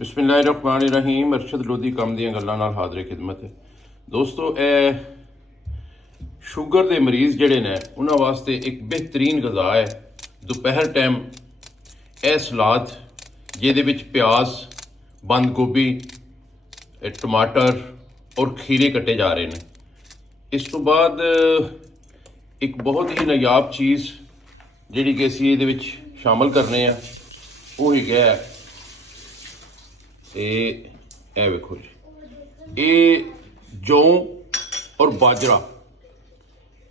बिस्मिल्लाहिर्रहमानिर्रहीम। अरशद लोधी कम ਦੀਆਂ ਗੱਲਾਂ ਨਾਲ ਹਾਜ਼ਰ ਖਿਦਮਤ ਹੈ। ਦੋਸਤੋ, ਇਹ ਸ਼ੂਗਰ ਦੇ ਮਰੀਜ਼ ਜਿਹੜੇ ਨੇ ਉਹਨਾਂ ਵਾਸਤੇ ਇੱਕ ਬਿਹਤਰੀਨ ਗਜ਼ਾ ਹੈ। ਦੁਪਹਿਰ ਟਾਈਮ ਇਹ ਸਲਾਦ ਜਿਹਦੇ ਵਿੱਚ ਪਿਆਜ਼, ਬੰਦ ਗੋਭੀ, ਟਮਾਟਰ ਔਰ ਖੀਰੇ ਕੱਟੇ ਜਾ ਰਹੇ ਨੇ। ਇਸ ਤੋਂ ਬਾਅਦ ਇੱਕ ਬਹੁਤ ਹੀ ਨਾਯਾਬ ਚੀਜ਼ ਜਿਹੜੀ ਕਿ ਅਸੀਂ ਇਹਦੇ ਵਿੱਚ ਸ਼ਾਮਲ ਕਰਨੇ ਆ ਉਹ ਹੈਗਾ ਇਹ ਵੇਖੋ ਜੀ, ਇਹ ਜੌਂ ਔਰ ਬਾਜਰਾ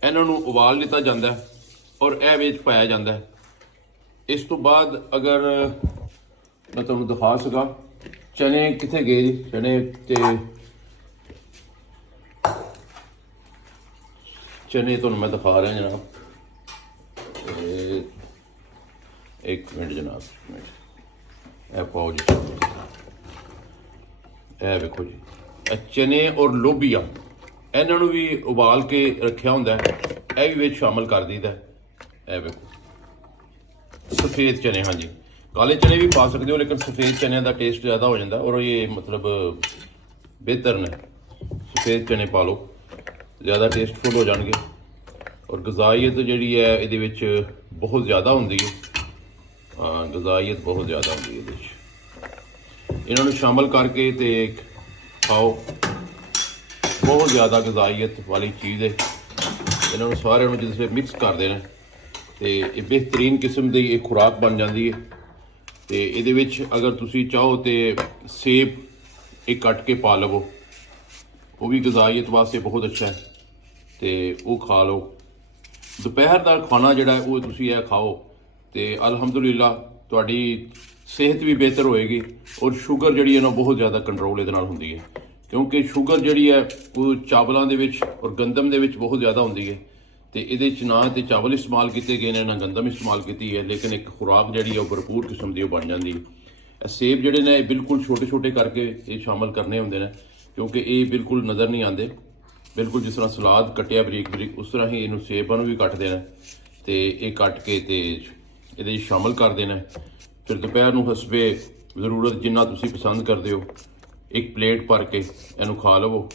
ਇਹਨਾਂ ਨੂੰ ਉਬਾਲ ਲਿੱਤਾ ਜਾਂਦਾ ਹੈ ਔਰ ਇਹ ਵਿੱਚ ਪਾਇਆ ਜਾਂਦਾ ਹੈ। ਇਸ ਤੋਂ ਬਾਅਦ ਅਗਰ ਮੈਂ ਤੁਹਾਨੂੰ ਦਿਖਾ ਸਕਾਂ, ਚਨੇ ਕਿੱਥੇ ਗਏ ਜੀ? ਚਨੇ ਤੁਹਾਨੂੰ ਮੈਂ ਦਿਖਾ ਰਿਹਾ ਜਨਾਬ। ਇੱਕ ਮਿੰਟ ਜਨਾਬ, ਇਹ ਪਾਓ ਜੀ, ਇਹ ਵੇਖੋ ਜੀ, ਇਹ ਚਨੇ ਔਰ ਲੋਬੀਆ ਇਹਨਾਂ ਨੂੰ ਵੀ ਉਬਾਲ ਕੇ ਰੱਖਿਆ ਹੁੰਦਾ ਹੈ, ਇਹ ਵੀ ਵਿੱਚ ਸ਼ਾਮਲ ਕਰ ਦਈਦਾ। ਇਹ ਵੇਖੋ ਸਫੇਦ ਚਨੇ, ਹਾਂਜੀ ਕਾਲੇ ਚਨੇ ਵੀ ਪਾ ਸਕਦੇ ਹੋ, ਲੇਕਿਨ ਸਫੇਦ ਚਨਿਆਂ ਦਾ ਟੇਸਟ ਜ਼ਿਆਦਾ ਹੋ ਜਾਂਦਾ ਔਰ ਇਹ ਮਤਲਬ ਬਿਹਤਰ ਨੇ। ਸਫੇਦ ਚਨੇ ਪਾ ਲਓ, ਜ਼ਿਆਦਾ ਟੇਸਟਫੁਲ ਹੋ ਜਾਣਗੇ ਔਰ ਗਜ਼ਾਈਅਤ ਜਿਹੜੀ ਹੈ ਇਹਦੇ ਵਿੱਚ ਬਹੁਤ ਜ਼ਿਆਦਾ ਹੁੰਦੀ ਹੈ। ਗਜ਼ਾਈਅਤ ਬਹੁਤ ਜ਼ਿਆਦਾ ਹੁੰਦੀ ਹੈ ਇਹਦੇ ਵਿੱਚ। ਇਹਨਾਂ ਨੂੰ ਸ਼ਾਮਲ ਕਰਕੇ ਤੇ ਖਾਓ, ਬਹੁਤ ਜ਼ਿਆਦਾ ਗਜ਼ਾਈਅਤ ਵਾਲੀ ਚੀਜ਼ ਹੈ। ਇਹਨਾਂ ਨੂੰ ਸਾਰਿਆਂ ਨੂੰ ਜਿਸ ਵੇਲੇ ਮਿਕਸ ਕਰ ਦੇਣਾ ਤੇ ਇਹ ਬਿਹਤਰੀਨ ਕਿਸਮ ਦੀ ਇਹ ਖੁਰਾਕ ਬਣ ਜਾਂਦੀ ਹੈ। ਤੇ ਇਹਦੇ ਵਿੱਚ ਅਗਰ ਤੁਸੀਂ ਚਾਹੋ ਤੇ ਸੇਬ ਇਹ ਕੱਟ ਕੇ ਪਾ ਲਵੋ, ਉਹ ਵੀ ਗਜ਼ਾਈਅਤ ਵਾਸਤੇ ਬਹੁਤ ਅੱਛਾ ਹੈ ਤੇ ਉਹ ਖਾ ਲਓ। ਦੁਪਹਿਰ ਦਾ ਖਾਣਾ ਜਿਹੜਾ ਉਹ ਤੁਸੀਂ ਇਹ ਖਾਓ ਤੇ ਅਲਹਮਦੁਲਿਲਾ ਤੁਹਾਡੀ ਸਿਹਤ ਵੀ ਬਿਹਤਰ ਹੋਏਗੀ ਔਰ ਸ਼ੂਗਰ ਜਿਹੜੀ ਹੈ ਨਾ ਬਹੁਤ ਜ਼ਿਆਦਾ ਕੰਟਰੋਲ ਇਹਦੇ ਨਾਲ ਹੁੰਦੀ ਹੈ, ਕਿਉਂਕਿ ਸ਼ੂਗਰ ਜਿਹੜੀ ਹੈ ਉਹ ਚਾਵਲਾਂ ਦੇ ਵਿੱਚ ਔਰ ਗੰਦਮ ਦੇ ਵਿੱਚ ਬਹੁਤ ਜ਼ਿਆਦਾ ਹੁੰਦੀ ਹੈ। ਤੇ ਇਹਦੇ 'ਚ ਨਾ ਤੇ ਚਾਵਲ ਇਸਤੇਮਾਲ ਕੀਤੇ ਗਏ ਨੇ, ਨਾ ਗੰਦਮ ਇਸਤੇਮਾਲ ਕੀਤੀ ਹੈ, ਲੇਕਿਨ ਇੱਕ ਖੁਰਾਕ ਜਿਹੜੀ ਹੈ ਉਹ ਭਰਪੂਰ ਕਿਸਮ ਦੀ ਉਹ ਬਣ ਜਾਂਦੀ ਹੈ। ਇਹ ਸੇਬ ਜਿਹੜੇ ਨੇ ਇਹ ਬਿਲਕੁਲ ਛੋਟੇ ਛੋਟੇ ਕਰਕੇ ਇਹ ਸ਼ਾਮਲ ਕਰਨੇ ਹੁੰਦੇ ਨੇ, ਕਿਉਂਕਿ ਇਹ ਬਿਲਕੁਲ ਨਜ਼ਰ ਨਹੀਂ ਆਉਂਦੇ। ਬਿਲਕੁਲ ਜਿਸ ਤਰ੍ਹਾਂ ਸਲਾਦ ਕੱਟਿਆ ਬਰੀਕ ਬਰੀਕ ਉਸ ਤਰ੍ਹਾਂ ਹੀ ਇਹਨੂੰ ਸੇਬਾਂ ਨੂੰ ਵੀ ਕੱਟ ਦੇਣਾ ਤੇ ਇਹ ਕੱਟ ਕੇ ਤੇ ਇਹਦੇ 'ਚ ਸ਼ਾਮਲ ਕਰ ਦੇਣਾ। ਫਿਰ ਦੁਪਹਿਰ ਨੂੰ ਹਸਬੇ ਜ਼ਰੂਰਤ ਜਿੰਨਾ ਤੁਸੀਂ ਪਸੰਦ ਕਰਦੇ ਹੋ ਇੱਕ ਪਲੇਟ ਭਰ ਕੇ ਇਹਨੂੰ ਖਾ ਲਵੋ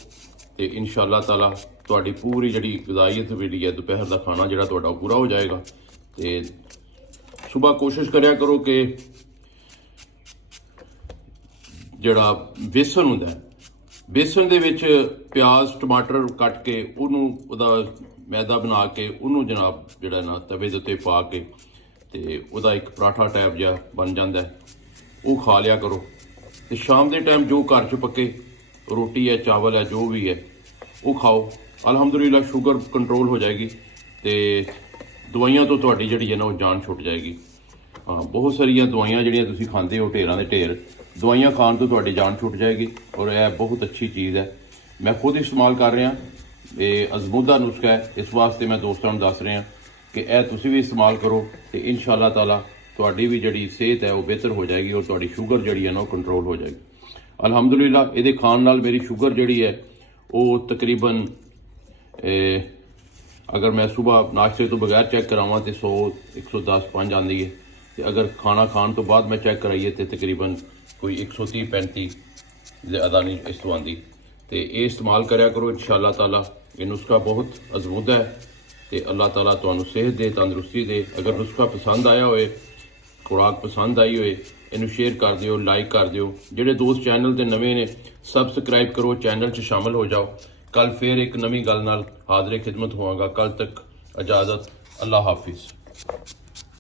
ਤੇ ਇਨਸ਼ਾ ਅੱਲਾਹ ਤਾਲਾ ਤੁਹਾਡੀ ਪੂਰੀ ਜਿਹੜੀ ਗਜ਼ਾਈਅਤ ਜਿਹੜੀ ਹੈ ਦੁਪਹਿਰ ਦਾ ਖਾਣਾ ਜਿਹੜਾ ਤੁਹਾਡਾ ਉਹ ਪੂਰਾ ਹੋ ਜਾਏਗਾ। ਤੇ ਸੁਬਾਹ ਕੋਸ਼ਿਸ਼ ਕਰਿਆ ਕਰੋ ਕਿ ਜਿਹੜਾ ਬੇਸਨ ਹੁੰਦਾ ਹੈ, ਬੇਸਨ ਦੇ ਵਿੱਚ ਪਿਆਜ਼ ਟਮਾਟਰ ਕੱਟ ਕੇ ਉਹਦਾ ਮੈਦਾ ਬਣਾ ਕੇ ਉਹਨੂੰ ਜਨਾਬ ਜਿਹੜਾ ਨਾ ਤਵੇ ਦੇ ਉੱਤੇ ਪਾ ਕੇ ਤੇ ਉਹਦਾ ਇੱਕ ਪਰਾਠਾ ਟਾਈਪ ਜਿਹਾ ਬਣ ਜਾਂਦਾ, ਉਹ ਖਾ ਲਿਆ ਕਰੋ। ਤੇ ਸ਼ਾਮ ਦੇ ਟਾਈਮ ਜੋ ਘਰ 'ਚ ਪੱਕੇ ਰੋਟੀ ਹੈ, ਚਾਵਲ ਹੈ, ਜੋ ਵੀ ਹੈ ਉਹ ਖਾਓ। ਅਲਹਮਦੁਲਿਲਾ ਸ਼ੂਗਰ ਕੰਟਰੋਲ ਹੋ ਜਾਏਗੀ ਤੇ ਦਵਾਈਆਂ ਤੋਂ ਤੁਹਾਡੀ ਜਿਹੜੀ ਹੈ ਨਾ ਉਹ ਜਾਨ ਛੁੱਟ ਜਾਏਗੀ। ਬਹੁਤ ਸਾਰੀਆਂ ਦਵਾਈਆਂ ਜਿਹੜੀਆਂ ਤੁਸੀਂ ਖਾਂਦੇ ਹੋ, ਢੇਰਾਂ ਦੇ ਢੇਰ ਦਵਾਈਆਂ ਖਾਣ ਤੋਂ ਤੁਹਾਡੀ ਜਾਨ ਛੁੱਟ ਜਾਏਗੀ ਔਰ ਇਹ ਬਹੁਤ ਅੱਛੀ ਚੀਜ਼ ਹੈ। ਮੈਂ ਖੁਦ ਇਸਤੇਮਾਲ ਕਰ ਰਿਹਾ, ਇਹ ਅਜ਼ਮੂਦਾ ਨੁਸਖਾ ਹੈ, ਇਸ ਵਾਸਤੇ ਮੈਂ ਦੋਸਤਾਂ ਨੂੰ ਦੱਸ ਰਿਹਾ ਕਿ ਇਹ ਤੁਸੀਂ ਵੀ ਇਸਤੇਮਾਲ ਕਰੋ ਤੇ ਇਨਸ਼ਾ ਅੱਲਾਹ ਤਾਲਾ ਤੁਹਾਡੀ ਵੀ ਜਿਹੜੀ ਸਿਹਤ ਹੈ ਉਹ ਬਿਹਤਰ ਹੋ ਜਾਏਗੀ ਔਰ ਤੁਹਾਡੀ ਸ਼ੂਗਰ ਜਿਹੜੀ ਹੈ ਨਾ ਉਹ ਕੰਟਰੋਲ ਹੋ ਜਾਏਗੀ। ਅਲਹਮਦੁਲਿਲਾ ਇਹਦੇ ਖਾਣ ਨਾਲ ਮੇਰੀ ਸ਼ੂਗਰ ਜਿਹੜੀ ਹੈ ਉਹ ਤਕਰੀਬਨ ਅਗਰ ਮੈਂ ਸੁਬਾਹ ਨਾਸ਼ਤੇ ਤੋਂ ਬਗੈਰ ਚੈੱਕ ਕਰਾਵਾਂ ਤੇ 100 110 5 ਆਉਂਦੀ ਹੈ ਤੇ ਅਗਰ ਖਾਣਾ ਖਾਣ ਤੋਂ ਬਾਅਦ ਮੈਂ ਚੈੱਕ ਕਰਾਈਏ ਤੇ ਤਕਰੀਬਨ ਕੋਈ 130 35 ਜ਼ਿਆਦਾ ਨਹੀਂ ਇਸ ਤੋਂ ਆਉਂਦੀ। ਤੇ ਇਹ ਇਸਤੇਮਾਲ ਕਰਿਆ ਕਰੋ ਇਨਸ਼ਾ ਅੱਲਾਹ ਤਾਲਾ। ਇਹ ਨੁਸਖਾ ਬਹੁਤ ਅਜ਼ਮੂਦਾ ਹੈ ਤੇ ਅੱਲਾਹ ਤਾਲਾ ਤੁਹਾਨੂੰ ਸਿਹਤ ਦੇ, ਤੰਦਰੁਸਤੀ ਦੇ। ਅਗਰ ਨੁਸਖਾ ਪਸੰਦ ਆਇਆ ਹੋਏ, ਖੁਰਾਕ ਪਸੰਦ ਆਈ ਹੋਏ, ਇਹਨੂੰ ਸ਼ੇਅਰ ਕਰ ਦਿਓ, ਲਾਈਕ ਕਰ ਦਿਓ। ਜਿਹੜੇ ਦੋਸਤ ਚੈਨਲ ਤੇ ਨਵੇਂ ਨੇ ਸਬਸਕ੍ਰਾਈਬ ਕਰੋ, ਚੈਨਲ 'ਚ ਸ਼ਾਮਲ ਹੋ ਜਾਓ। ਕੱਲ ਫੇਰ ਇੱਕ ਨਵੀਂ ਗੱਲ ਨਾਲ ਹਾਜ਼ਰ ਖਿਦਮਤ ਹੋਵਾਂਗਾ। ਕੱਲ ਤੱਕ ਇਜਾਜ਼ਤ, ਅੱਲਾਹ ਹਾਫਿਜ਼।